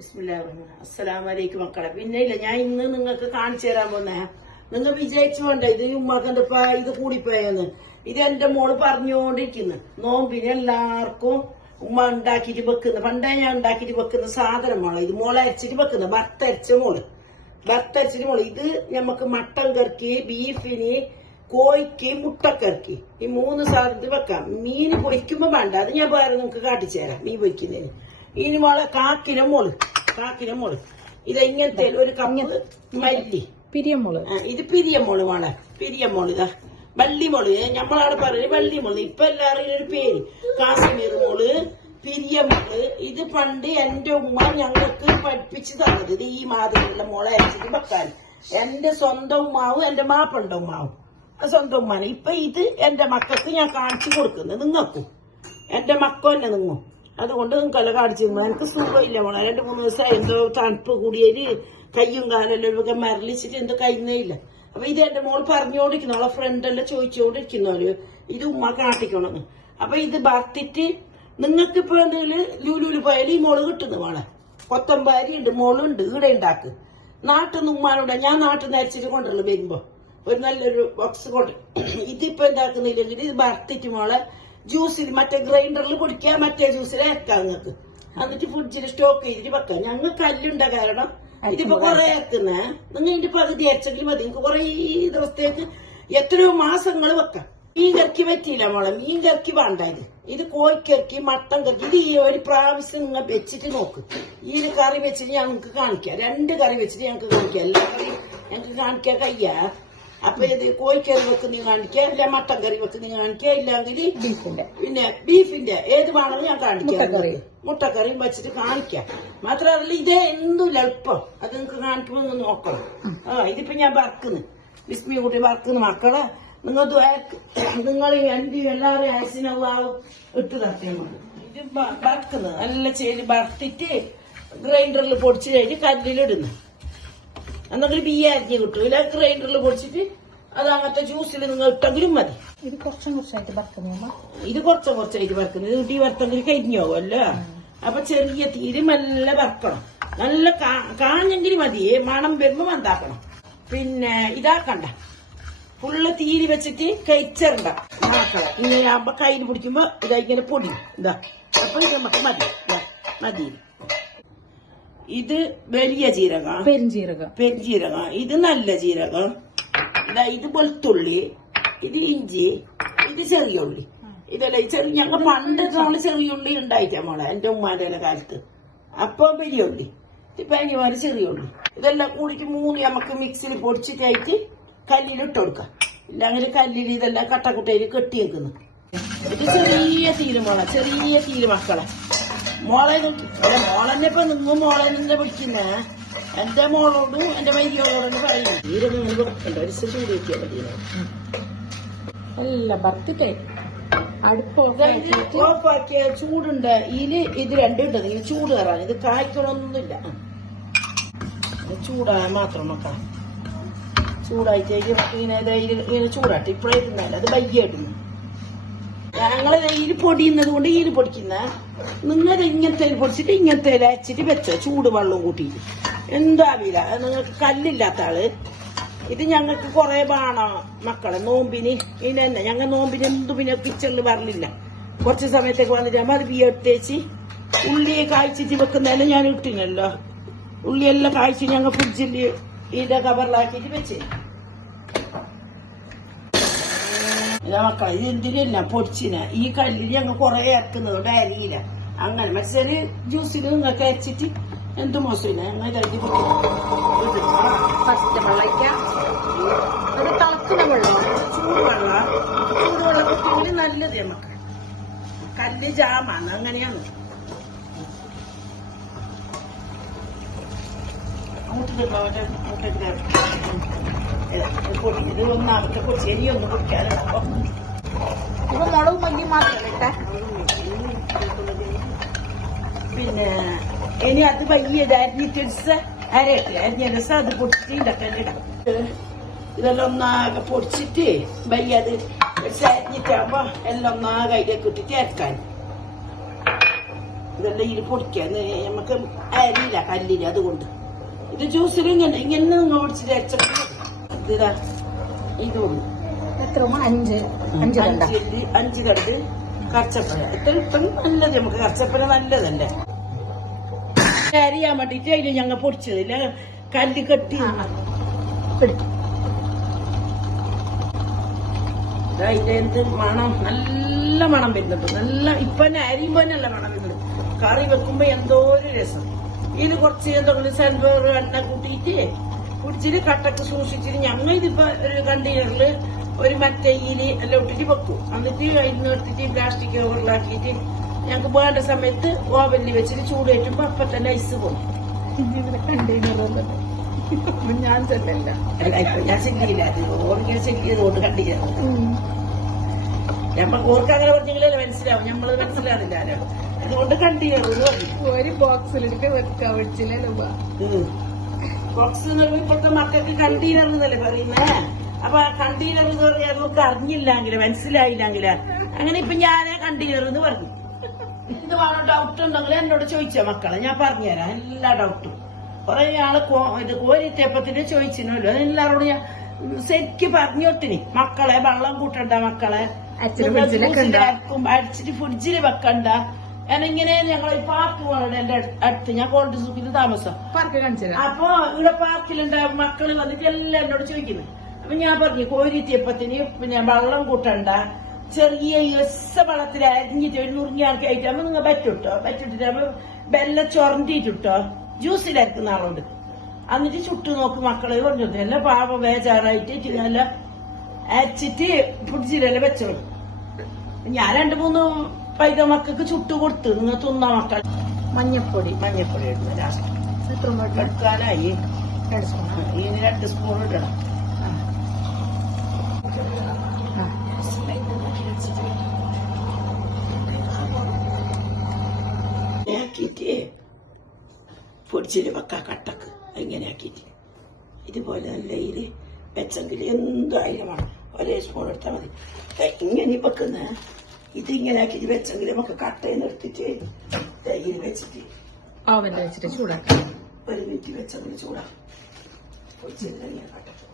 അസ്സലാമലൈക്കും മക്കളെ. പിന്നെ ഇല്ല, ഞാൻ ഇന്ന് നിങ്ങൾക്ക് കാണിച്ചു തരാൻ പോന്നേ. നിങ്ങൾ വിജയിച്ചു വേണ്ട ഇത് ഉമ്മക്കണ്ട് ഇത് കൂടിപ്പോയെന്ന്. ഇത് എന്റെ മോള് പറഞ്ഞുകൊണ്ടിരിക്കുന്നു. നോമ്പിന് എല്ലാവർക്കും ഉമ്മ ഉണ്ടാക്കിട്ട് വെക്കുന്ന, പണ്ടേ ഞാൻ ഉണ്ടാക്കിട്ട് വെക്കുന്ന സാധനമാണ് ഇത്. മോളെ അരച്ചിട്ട് വെക്കുന്ന ഭർത്തരച്ച മോള്. ഇത് നമുക്ക് മട്ടൻ കറിക്ക്, ബീഫിന്, കോഴിക്ക്, മുട്ടക്കറിക്ക് ഈ 3 സാധനത്തിൽ വെക്കാം. മീൻ പൊരിക്കുമ്പോ വേണ്ട, അത് ഞാൻ വേറെ നിങ്ങൾക്ക് കാട്ടിച്ചു തരാം. മീൻ പൊരിക്കുന്നതിന് ഇനി മോളെ കാക്കിന മോള് ഇത് ഇങ്ങനത്തെ ഒരു കമ്മ മല്ലി പിരിയമോള്. ഇത് പിരിയമോള് മോളെ. പിരിയമോള് ഇതാ വള്ളിമോള്. നമ്മളവിടെ പറയുന്നത് വള്ളിമോള്. ഇപ്പൊ എല്ലാവരും ഒരു പേര് കാശ്മീർ മോള്, പിരിയമോള്. ഇത് പണ്ട് എന്റെ ഉമ്മ ഞങ്ങൾക്ക് പഠിപ്പിച്ചു തന്നത്. ഇത് ഈ മാതിരിയുള്ള മോളെ അരച്ചിട്ട് വെക്കാൻ. എന്റെ സ്വന്തം ഉമ്മാവും എന്റെ മാപ്പണ്ട ഉമ്മാവും സ്വന്തം ഉമ്മാണ്. ഇപ്പൊ ഇത് എന്റെ മക്കൾക്ക് ഞാൻ കാണിച്ചു കൊടുക്കുന്നത്. നിങ്ങൾക്കും എന്റെ മക്കൾ തന്നെ നിങ്ങും. അതുകൊണ്ട് നിങ്ങൾക്കല്ല കാണിച്ചു തരുമ്പോ എനിക്ക് സുഖമില്ല മോളെ. 2-3 ദിവസമായി എന്തോ തണുപ്പ് കൂടിയത്, കയ്യും കാലെല്ലാം ഒക്കെ മരളിച്ചിട്ട് എന്തോ കഴിയുന്നേ ഇല്ല. അപ്പൊ ഇത് എന്റെ മോൾ പറഞ്ഞോണ്ടിരിക്കുന്നു, അവളെ ഫ്രണ്ടെല്ലാം ചോദിച്ചോണ്ടിരിക്കുന്നവര് ഇത് ഉമ്മ കാട്ടിക്കണമെന്ന്. അപ്പൊ ഇത് ഭർത്തിട്ട് നിങ്ങൾക്കിപ്പോ എന്തെങ്കിലും ലൂലൂല് പോയാലും ഈ മോള് കിട്ടുന്നു മോളെ. കൊത്തമ്പാരി ഉണ്ട്, മോളുണ്ട്, ഈടെ ഉണ്ടാക്ക്. നാട്ടിൽ നിന്ന് ഉമ്മാനോടെ ഞാൻ നാട്ടിൽ നിന്ന് അരച്ചിട്ട് കൊണ്ടുവരുള്ളൂ. വരുമ്പോ ഒരു നല്ലൊരു ബോക്സ് കൊണ്ട്. ഇതിപ്പോ എന്താക്കുന്നില്ലെങ്കിൽ ഇത് ഭർത്തിട്ട് മോളെ ജ്യൂസിൽ മറ്റേ ഗ്രൈൻഡറിൽ പൊടിക്കുക, മറ്റേ ജ്യൂസിൽ അരക്കാം നിങ്ങൾക്ക്. എന്നിട്ട് ഫ്രിഡ്ജിൽ സ്റ്റോക്ക് ചെയ്തിട്ട് വെക്കാം. ഞങ്ങൾ കല്ലുണ്ട കാരണം ഇതിപ്പോ കുറെ അരക്കുന്നേ. നിങ്ങൾ ഇതിന്റെ പകുതി അരച്ചെങ്കിൽ മതി. നിങ്ങൾക്ക് കുറെ ദിവസത്തേക്ക് എത്രയോ മാസങ്ങൾ വെക്കാം. മീൻ കറിക്ക് പറ്റിയില്ല മോളെ, മീൻ കറിക്ക് വേണ്ട. ഇത് കോഴിക്കറിക്ക്, മട്ടൻ കറിക്ക്. ഇത് ഈ ഒരു പ്രാവശ്യം നിങ്ങൾ വെച്ചിട്ട് നോക്ക്. ഈ കറി വെച്ചിട്ട് ഞങ്ങൾക്ക് കാണിക്കാം. 2 കറി വെച്ചിട്ട് ഞങ്ങൾക്ക് കാണിക്കാം. എല്ലാ കറിയും ഞങ്ങൾക്ക് കാണിക്കാൻ കഴിയാ. അപ്പൊ ഇത് കോഴിക്കറി വെക്കുന്ന കാണിക്കുക, ഇല്ല മട്ടൻ കറി വെക്കുന്ന കാണിക്കുക, ഇല്ലെങ്കിൽ പിന്നെ ബീഫിന്റെ ഏത് വേണമെങ്കിലും ഞാൻ കാണിക്കാം. മുട്ടക്കറിയും വെച്ചിട്ട് കാണിക്കാം. മാത്രമല്ല ഇതേ എന്തും എളുപ്പം. അത് നിങ്ങൾക്ക് കാണിക്കുമ്പോ ഒന്ന് നോക്കണം. ഇതിപ്പോ ഞാൻ വറക്കുന്നു, ബിസ്മി കൂട്ടി വറക്കുന്നു. മക്കളെ നിങ്ങൾ എല്ലാവരും അയസിനാവും ഇട്ട് തട്ടിയാൽ ഇത് വറക്കുന്നത്. നല്ല ചേരി വറുത്തിട്ട് ഗ്രൈൻഡറിൽ പൊടിച്ച് കഴിഞ്ഞ് കല്ലിലിടുന്നു. എന്തെങ്കിലും ബിയ്യ അരിഞ്ഞ് കിട്ടും. ഇല്ല ഗ്രൈൻഡറിൽ പൊടിച്ചിട്ട് അത് അങ്ങനത്തെ ജ്യൂസിൽ നിങ്ങൾ ഇട്ടെങ്കിലും മതി. ഇത് കുറച്ചായിട്ട് വറുക്കുന്നു. ഇത് കുറച്ചായിട്ട് വറുക്കുന്നത്. ഇത് വറുത്തെങ്കിൽ കരിഞ്ഞോവല്ലോ. അപ്പൊ ചെറിയ തീര് മെല്ലെ വറക്കണം. നല്ല കാഞ്ഞെങ്കിൽ മതി. മണം വരുമ്പോ മന്താക്കണം. പിന്നെ ഇതാക്കണ്ട, ഫുള്ള് തീരി വെച്ചിട്ട് കഴിച്ചരണ്ട. മക്കളെ ഇങ്ങനെ ആകുമ്പോ കയ്യിൽ പിടിക്കുമ്പോ ഇതായിങ്ങനെ പൊടി ഇതാ. അപ്പൊ ഇത് നമുക്ക് മതി. ഇത് വലിയ ജീരകം, പെരുംജീരകം. ഇത് നല്ല ജീരകം. ഇത് വെളുത്തുള്ളി, ഇത് ഇഞ്ചി, ഇത് ചെറിയ ഉള്ളി. ഇതല്ല ചെറിയ ഞങ്ങൾ പണ്ട് നമ്മള് ചെറിയ ഉള്ളി ഉണ്ടായിട്ടാ മോളെ എന്റെ ഉമ്മാന്റെ കാലത്ത്. അപ്പൊ വലിയ ഉള്ളി, ഇപ്പൊ അതിന് ചെറിയ ഉള്ളി. ഇതെല്ലാം കൂടിക്ക് 3 നമുക്ക് മിക്സിയിൽ പൊടിച്ചിട്ടായിട്ട് കല്ലിലിട്ട് കൊടുക്കാം. ഇല്ലെങ്കിൽ കല്ലിൽ ഇതെല്ലാം കട്ടക്കുട്ടയിൽ കെട്ടി വെക്കുന്നു. ഇത് ചെറിയ തീര് മോളെ, ചെറിയ തീര് മക്കളെ. മോളെന്നെ ഇപ്പൊ നിങ്ങൾ മോളെന്നെ വിളിക്കുന്നേ. എന്റെ മോളോടും എന്റെ വൈദ്യോളോടും പറയുന്നു തീരൊന്നും വെക്കണ്ട, ഒരു ചൂട് വെക്കാൻ മതി. അല്ല ഭർത്തിട്ടേ ഓഫാക്കിയ ചൂടുണ്ട്. ഇത് 2 ഉണ്ട്. നിങ്ങൾ ചൂട് കയറാൻ ഇത് കായ്ക്കണമൊന്നുമില്ല. ചൂടായ മാത്രം മക്കളെ. ചൂടായിട്ട് ഇങ്ങനെ ചൂടാട്ടെ. ഇപ്പഴേ തിന്നാല അത് വൈകിയായിട്ടുണ്ട്. ഞങ്ങള് ഇതിൽ പൊടിയുന്നത് കൊണ്ട് ഇതിൽ പൊടിക്കുന്ന. നിങ്ങൾ ഇങ്ങനത്തെ പൊടിച്ചിട്ട് ഇങ്ങനത്തെ അരച്ചിട്ട് വെച്ച ചൂട് വെള്ളവും കൂട്ടിയിട്ട് എന്താവില്ല. നിങ്ങൾക്ക് കല്ലില്ലാത്ത ആള് ഇത് ഞങ്ങൾക്ക് കുറെ വേണം മക്കളെ. നോമ്പിന് ഇനി തന്നെ ഞങ്ങൾ നോമ്പിന് എന്തു പിന്നെ കിച്ചണിൽ വരലില്ല. കുറച്ച് സമയത്തേക്ക് വന്നിട്ട് അത് ബിയട്ടേച്ച് ഉള്ളിയെ കായ്ച്ചിട്ട് വെക്കുന്നതന്നെ ഞാൻ ഇട്ടിനല്ലോ. ഉള്ളിയെല്ലാം കായ്ച്ച് ഞങ്ങൾ ഫ്രിഡ്ജിൽ ഇതിന്റെ കവറിലാക്കിയിട്ട് വെച്ച് മക്കളെ. ഇത് എന്തിനല്ല പൊടിച്ചിന. ഈ കല്ലിൽ ഞങ്ങൾ കുറെ ഇറക്കുന്നത് അരിയില്ല. അങ്ങനെ മറ്റൊരു ജ്യൂസിൽ നിങ്ങൾക്ക് അരച്ചിട്ട് എന്ത് മോശമില്ല. ഞങ്ങൾ ചൂടുവെള്ളം നല്ലത് നമുക്ക്. കല്ല് ജാമാണ്, അങ്ങനെയാണ്. ഇത് 1ാമത്തെ പൊടി. ശരിയൊന്നും കുടിക്കാനുണ്ടോ? ഇപ്പൊ മുളകും മല്ലി മാത്രമല്ല. പിന്നെ ഇനി അത് വലിയത് അരിഞ്ഞിട്ട് അരിഞ്ഞ രസം അത് പൊടിച്ചിട്ട് ഇതൊക്കെ ഇതെല്ലാം ഒന്നാകെ പൊടിച്ചിട്ട് വയ്യത് അരിഞ്ഞിട്ടാകുമ്പോ എല്ലാം ഒന്നാകെ അതിലേക്ക് ഇട്ടിട്ട് അരക്കാൻ. ഇതെല്ലാം ഇതിൽ പൊടിക്കാൻ നമുക്ക് അരിയില്ല കല്ലില്ല അതുകൊണ്ട് ഇത് ജ്യൂസിൽ ഇങ്ങനെ നിങ്ങൾ പൊടിച്ചിട്ട് അരച്ചപ്പോൾ ഇതാ ഇതുള്ളൂ എത്ര 5 കണ്ട് കറച്ചപ്പന ഇപ്പം നല്ലത് നമുക്ക് കറച്ചപ്പന നല്ലതല്ലേ അരിയാൻ വേണ്ടിട്ട് അതിൽ ഞങ്ങൾ പൊടിച്ചതില്ല കല്ല് കെട്ടി അതിന്റെ എന്ത് മണം നല്ല മണം വരുന്നുണ്ട് നല്ല ഇപ്പൊ തന്നെ അരിയുമ്പോ നല്ല മണം വരുന്നുണ്ട് കറി വെക്കുമ്പോ എന്തോ ഒരു രസം ഇതിൽ കുറച്ച് എന്തെങ്കിലും സൺഫ്ലവർ എണ്ണ കൂട്ടിയിട്ട് കുടിച്ചിട്ട് കട്ടക്ക് സൂക്ഷിച്ചിട്ട് ഞങ്ങൾ ഇതിപ്പോ ഒരു കണ്ടെയ്നറിൽ ഒരു മറ്റയില് എല്ലാം ഇട്ടിട്ട് വെക്കും എന്നിട്ട് അതിന് എടുത്തിട്ട് പ്ലാസ്റ്റിക് കവറിലാക്കിയിട്ട് ഞങ്ങൾക്ക് വേണ്ട സമയത്ത് ഓവനിൽ വെച്ചിട്ട് ചൂടേറ്റുമ്പോ അപ്പൊ തന്നെ ഐസ് പോകും. ഞാൻ ചെല്ലല്ല ഞാൻ ചെല്ലിയില്ല ഓർക്കിങ്ങനെ ചെല്ലിയതുകൊണ്ട് കണ്ടില്ല ഞമ്മക്ക് ഓർക്ക് അങ്ങനെ പറഞ്ഞെങ്കിലല്ലേ മനസ്സിലാവും നമ്മള് മനസ്സിലാവില്ല അതുകൊണ്ട് കണ്ടിരുന്നു ഒരു ബോക്സിലിട്ട് വെക്കാൻ വെച്ചില്ല ബോക്സ് ഇപ്പോഴത്തെ മക്കൾക്ക് കണ്ടെയ്നർ എന്നല്ലേ പറയുന്നേ അപ്പൊ ആ കണ്ടെയ്നർ എന്ന് പറയാൻ നമുക്ക് അറിഞ്ഞില്ലെങ്കില് മനസ്സിലായില്ലെങ്കില് അങ്ങനെ ഇപ്പൊ ഞാനേ കണ്ടെയ്നർ എന്ന് പറഞ്ഞു ഇത് വേണോ ഡൗട്ട് ഉണ്ടെങ്കിൽ എന്നോട് ചോദിച്ചോ മക്കളെ ഞാൻ പറഞ്ഞുതരാം എല്ലാ ഡൗട്ടും കുറെ ആള് ഇത് കോരിത്തേപ്പത്തിന് ചോദിച്ചിനല്ലോ എല്ലാരോടും ഞാൻ ശരിക്ക് പറഞ്ഞു കൊടുത്തിനി മക്കളെ വെള്ളം കൂട്ടണ്ട മക്കളെ അടിച്ചിട്ട് ഫ്രിഡ്ജിൽ വെക്കണ്ട ഞാനിങ്ങനെ ഞങ്ങളൊരു പാർക്ക് പോകണം എന്റെ അടുത്ത് ഞാൻ കോൾഡ് സൂക്കിൽ താമസം അപ്പൊ ഇവിടെ പാർക്കിലുണ്ടാവും മക്കള് വന്നിട്ട് എല്ലാം എന്നോട് ചോദിക്കുന്നു അപ്പൊ ഞാൻ പറഞ്ഞു കോരിത്തേപ്പത്തിന് പിന്നെ വെള്ളം കൂട്ടണ്ട ചെറിയ യസ വെള്ളത്തിൽ അരിഞ്ഞിട്ട് ഒരു നുറുങ്ങി ആൾക്ക് ആയിട്ടാകുമ്പോ നിങ്ങൾ പറ്റിട്ടോ പറ്റിട്ടിട്ടാകുമ്പോ വെള്ളം ചൊറണ്ടിട്ടോ ജ്യൂസിലായിരിക്കും നാളോട് എന്നിട്ട് ചുട്ടു നോക്ക് മക്കളെ പറഞ്ഞു നല്ല പാവ ബേജാറായിട്ട് നല്ല അരച്ചിട്ട് ഫ്രിഡ്ജിലെല്ലാം വെച്ചോളൂ ഞാൻ 2-3 പൈത മക്കൾക്ക് ചുട്ടു കൊടുത്തു നിങ്ങൾ തിന്നാ മക്കൾ മഞ്ഞപ്പൊടി ഇടുന്നു ലാസ്റ്റ് എടുക്കാനായി 2 സ്പൂൺ ഇടണം ആക്കിയിട്ട് പൊടിച്ചിട്ട് വെക്കാ കട്ടക്ക് ഇങ്ങനെ ആക്കിയിട്ട് ഇതുപോലെ നല്ല ഇതില് വെച്ചെങ്കിൽ എന്തായാലും വേണം ഒരേ സ്പൂൺ എടുത്താൽ മതി ഇങ്ങനെ വെക്കുന്ന ഇതിങ്ങനെ ആക്കിയിട്ട് വെച്ചെങ്കിൽ നമുക്ക് കട്ടയിൽ നിർത്തിട്ട് ഇതിൽ വെച്ചിട്ട് ഓവനിൽ വെച്ചിട്ട് ചൂടാക്കാം 1 മിനിറ്റ് വെച്ചെങ്കിൽ ചൂടാക്കും പൊടിച്ചത് കട്ടക്ക്